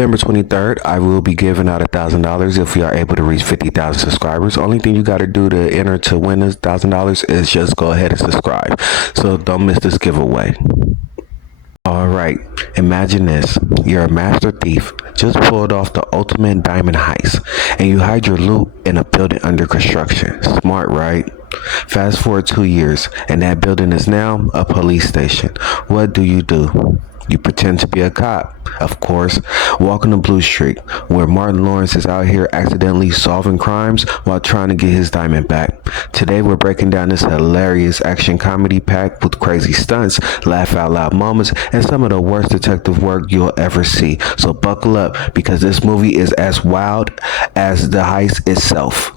November 23rd, I will be giving out $1,000 if we are able to reach 50,000 subscribers. Only thing you got to do to enter to win this $1,000 is just go ahead and subscribe. So don't miss this giveaway. Alright, imagine this. You're a master thief, just pulled off the ultimate diamond heist, and you hide your loot in a building under construction. Smart, right? Fast forward 2 years, and that building is now a police station. What do? You pretend to be a cop, of course, walking the Blue Streak, where Martin Lawrence is out here accidentally solving crimes while trying to get his diamond back. Today we're breaking down this hilarious action comedy packed with crazy stunts, laugh out loud moments, and some of the worst detective work you'll ever see. So buckle up, because this movie is as wild as the heist itself.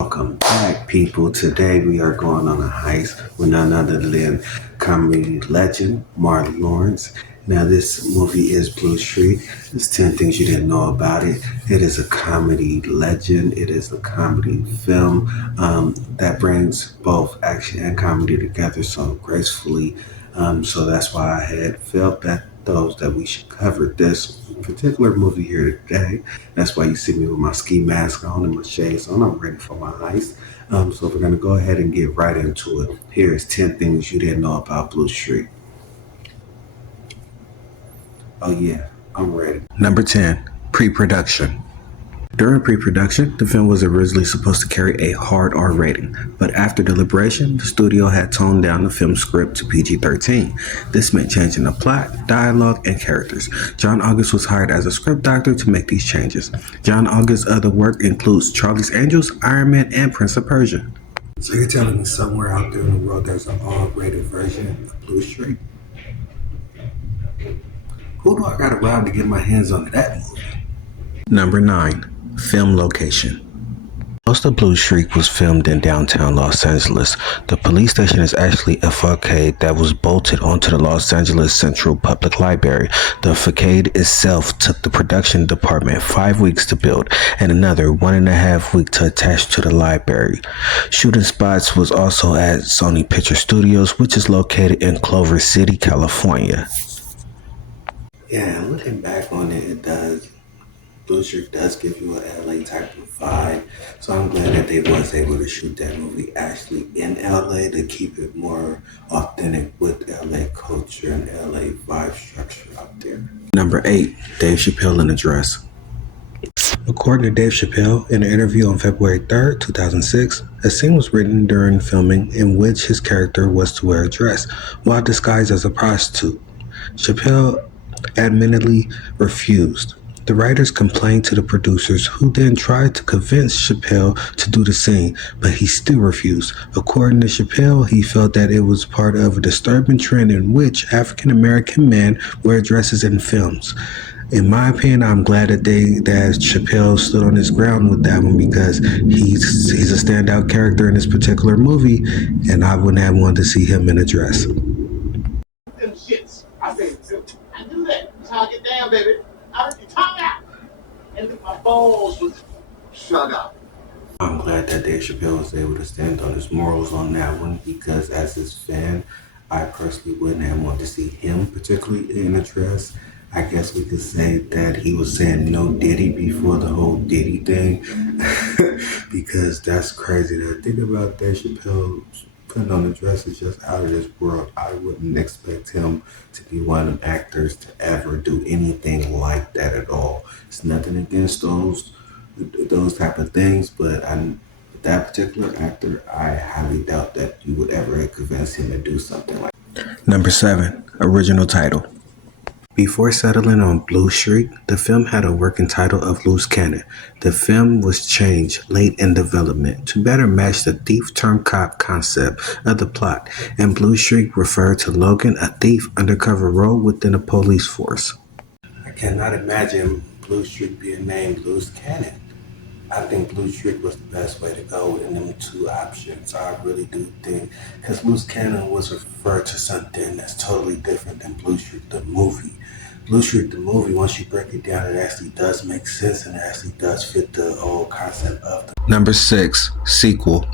Welcome back, people. Today we are going on a heist with none other than comedy legend Martin Lawrence. Now, this movie is Blue Streak. There's 10 things you didn't know about it. It is a comedy legend. It is a comedy film that brings both action and comedy together so gracefully. So that's why I had felt that we should cover this particular movie here today. That's why you see me with my ski mask on and my shades on. I'm ready for my heist. So we're going to go ahead and get right into it. Here's 10 things you didn't know about Blue Streak. Oh yeah, I'm ready. Number 10, pre-production. During pre-production, the film was originally supposed to carry a hard R rating, but after deliberation, the studio had toned down the film script to PG-13. This meant changing the plot, dialogue, and characters. John August was hired as a script doctor to make these changes. John August's other work includes Charlie's Angels, Iron Man, and Prince of Persia. So you're telling me somewhere out there in the world there's an R-rated version of Blue Streak? Who do I gotta rob to get my hands on that movie? Number 9. Film location. Most of Blue Streak was filmed in downtown Los Angeles. The police station is actually a facade that was bolted onto the Los Angeles Central Public Library. The facade itself took the production department 5 weeks to build and another 1.5 weeks to attach to the library. Shooting spots was also at Sony Picture Studios, which is located in Clover City, California. Yeah, looking back on it, it does. Blue Streak does give you an LA type of vibe, so I'm glad that they was able to shoot that movie actually in LA to keep it more authentic with LA culture and LA vibe structure out there. Number 8, Dave Chappelle in a dress. According to Dave Chappelle, in an interview on February 3rd, 2006, a scene was written during filming in which his character was to wear a dress while disguised as a prostitute. Chappelle admittedly refused. The writers complained to the producers, who then tried to convince Chappelle to do the scene, but he still refused. According to Chappelle, he felt that it was part of a disturbing trend in which African American men wear dresses in films. In my opinion, I'm glad that Chappelle stood on his ground with that one, because he's a standout character in this particular movie, and I wouldn't have wanted to see him in a dress. Them shits. I knew that. That's how I get down, baby. I heard your tongue out. And my balls was shut up. I'm glad that Dave Chappelle was able to stand on his morals on that one, because as his fan, I personally wouldn't have wanted to see him particularly in a dress. I guess we could say that he was saying no Diddy before the whole Diddy thing, because that's crazy to think about. Dave Chappelle putting on a dress is just out of this world. I wouldn't expect him to be one of them actors to ever do anything like that at all. It's nothing against those type of things, but that particular actor, I highly doubt that you would ever convince him to do something like that. Number 7, original title. Before settling on Blue Streak, the film had a working title of Loose Cannon. The film was changed late in development to better match the thief-turned-cop concept of the plot, and Blue Streak referred to Logan, a thief undercover role within a police force. I cannot imagine Blue Streak being named Loose Cannon. I think Blue Streak was the best way to go in them two options. I really do think, because Loose Cannon was referred to something that's totally different than Blue Streak the movie. Blue Streak the movie, once you break it down, it actually does make sense and it actually does fit the whole concept of the. Number 6, sequel.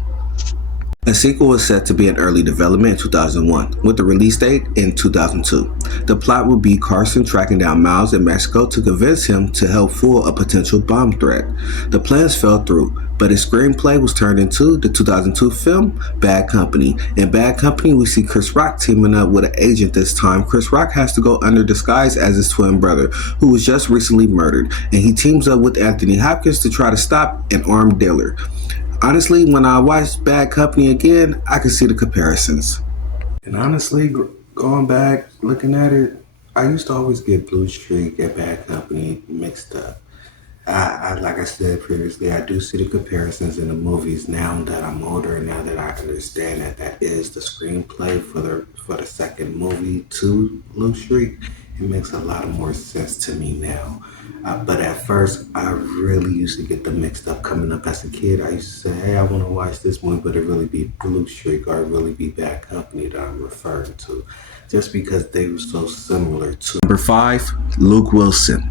A sequel was set to be in early development in 2001, with the release date in 2002. The plot would be Carson tracking down Miles in Mexico to convince him to help foil a potential bomb threat. The plans fell through, but his screenplay was turned into the 2002 film Bad Company. In Bad Company, we see Chris Rock teaming up with an agent this time. Chris Rock has to go under disguise as his twin brother, who was just recently murdered, and he teams up with Anthony Hopkins to try to stop an armed dealer. Honestly, when I watched Bad Company again, I could see the comparisons. And honestly, going back, looking at it, I used to always get Blue Streak and Bad Company mixed up. Like I said previously, I do see the comparisons in the movies now that I'm older, and now that I understand that that is the screenplay for the second movie to Blue Streak. It makes a lot more sense to me now. But at first, I really used to get them mixed up coming up as a kid. I used to say, hey, I want to watch this one, but it really be Blue Streak or it really be Bad Company that I'm referring to, just because they were so similar to. Number 5, Luke Wilson.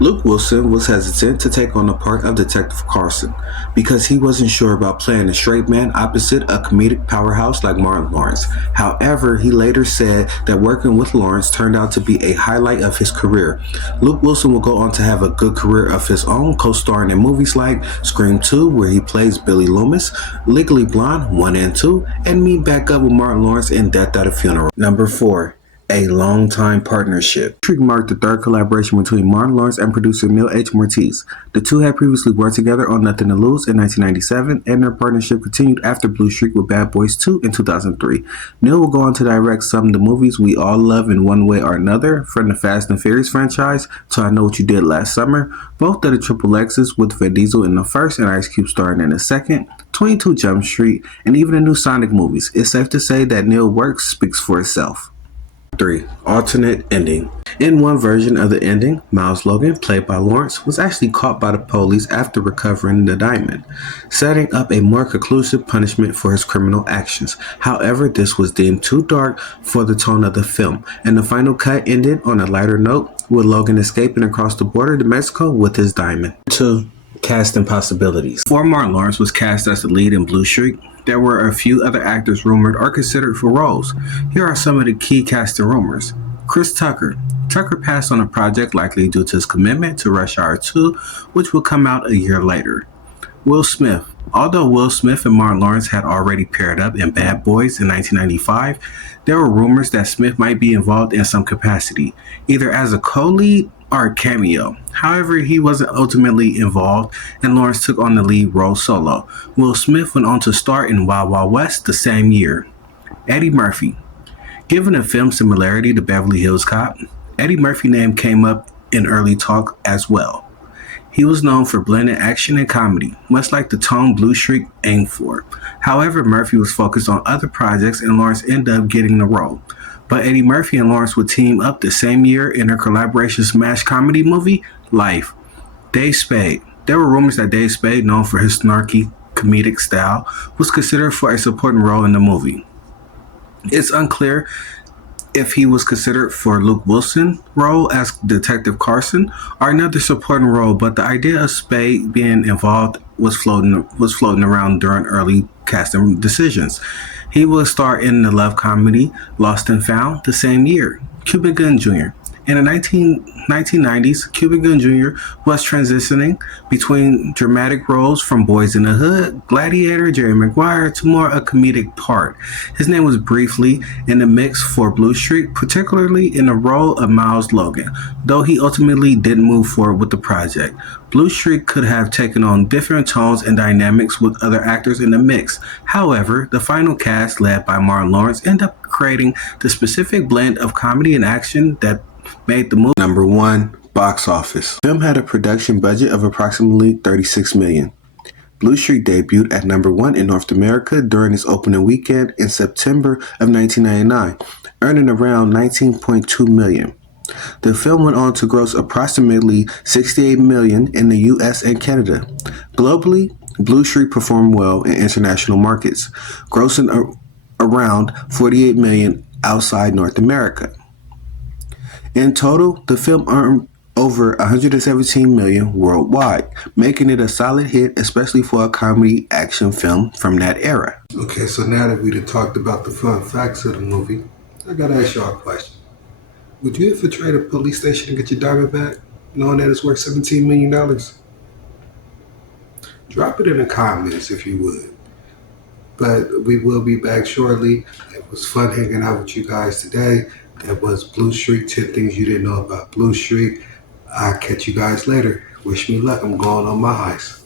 Luke Wilson was hesitant to take on the part of Detective Carson because he wasn't sure about playing a straight man opposite a comedic powerhouse like Martin Lawrence. However, he later said that working with Lawrence turned out to be a highlight of his career. Luke Wilson will go on to have a good career of his own, co-starring in movies like Scream 2, where he plays Billy Loomis, Legally Blonde 1 and 2, and meet back up with Martin Lawrence in Death at a Funeral. Number 4, a long-time partnership. Trick marked the third collaboration between Martin Lawrence and producer Neil H. Mortiz. The two had previously worked together on Nothing to Lose in 1997, and their partnership continued after Blue Streak with Bad Boys 2 in 2003. Neil will go on to direct some of the movies we all love in one way or another, from the Fast and Furious franchise to I Know What You Did Last Summer, both of the Triple X's with Vin Diesel in the first and Ice Cube starring in the second, 22 Jump Street, and even the new Sonic movies. It's safe to say that Neil's work speaks for itself. 3. Alternate ending. In one version of the ending, Miles Logan, played by Lawrence, was actually caught by the police after recovering the diamond, setting up a more conclusive punishment for his criminal actions. However, this was deemed too dark for the tone of the film, and the final cut ended on a lighter note, with Logan escaping across the border to Mexico with his diamond. 2. Casting possibilities. Before Martin Lawrence was cast as the lead in Blue Streak, there were a few other actors rumored or considered for roles. Here are some of the key casting rumors. Chris Tucker. Tucker passed on a project likely due to his commitment to Rush Hour 2, which would come out a year later. Will Smith. Although Will Smith and Martin Lawrence had already paired up in Bad Boys in 1995, there were rumors that Smith might be involved in some capacity, either as a co-lead or a cameo. However, he wasn't ultimately involved, and Lawrence took on the lead role solo. Will Smith went on to star in Wild Wild West the same year. Eddie Murphy. Given a film similarity to Beverly Hills Cop, Eddie Murphy's name came up in early talk as well. He was known for blending action and comedy, much like the tone Blue Streak aimed for. However, Murphy was focused on other projects and Lawrence ended up getting the role. But Eddie Murphy and Lawrence would team up the same year in their collaboration smash comedy movie, Life. Dave Spade. There were rumors that Dave Spade, known for his snarky comedic style, was considered for a supporting role in the movie. It's unclear if he was considered for Luke Wilson's role as Detective Carson or another supporting role, but the idea of Spade being involved was floating around during early casting decisions. He will star in the love comedy Lost and Found the same year. Cuba Gooding Jr. In the 1990s, Cuba Gooding Jr. was transitioning between dramatic roles from Boys in the Hood, Gladiator, Jerry Maguire, to more a comedic part. His name was briefly in the mix for Blue Streak, particularly in the role of Miles Logan, though he ultimately didn't move forward with the project. Blue Streak could have taken on different tones and dynamics with other actors in the mix. However, the final cast, led by Martin Lawrence, ended up creating the specific blend of comedy and action that made the movie. Number 1, box office. The film had a production budget of approximately $36 million. Blue Streak debuted at number 1 in North America during its opening weekend in September of 1999, earning around $19.2 million. The film went on to gross approximately $68 million in the US and Canada. Globally, Blue Streak performed well in international markets, grossing around $48 million outside North America. In total, the film earned over $117 million worldwide, making it a solid hit, especially for a comedy action film from that era. Okay, so now that we've talked about the fun facts of the movie, I gotta ask y'all a question. Would you infiltrate a police station to get your diamond back, knowing that it's worth $17 million? Drop it in the comments if you would. But we will be back shortly. It was fun hanging out with you guys today. That was Blue Streak, 10 things you didn't know about Blue Streak. I'll catch you guys later. Wish me luck. I'm going on my heist.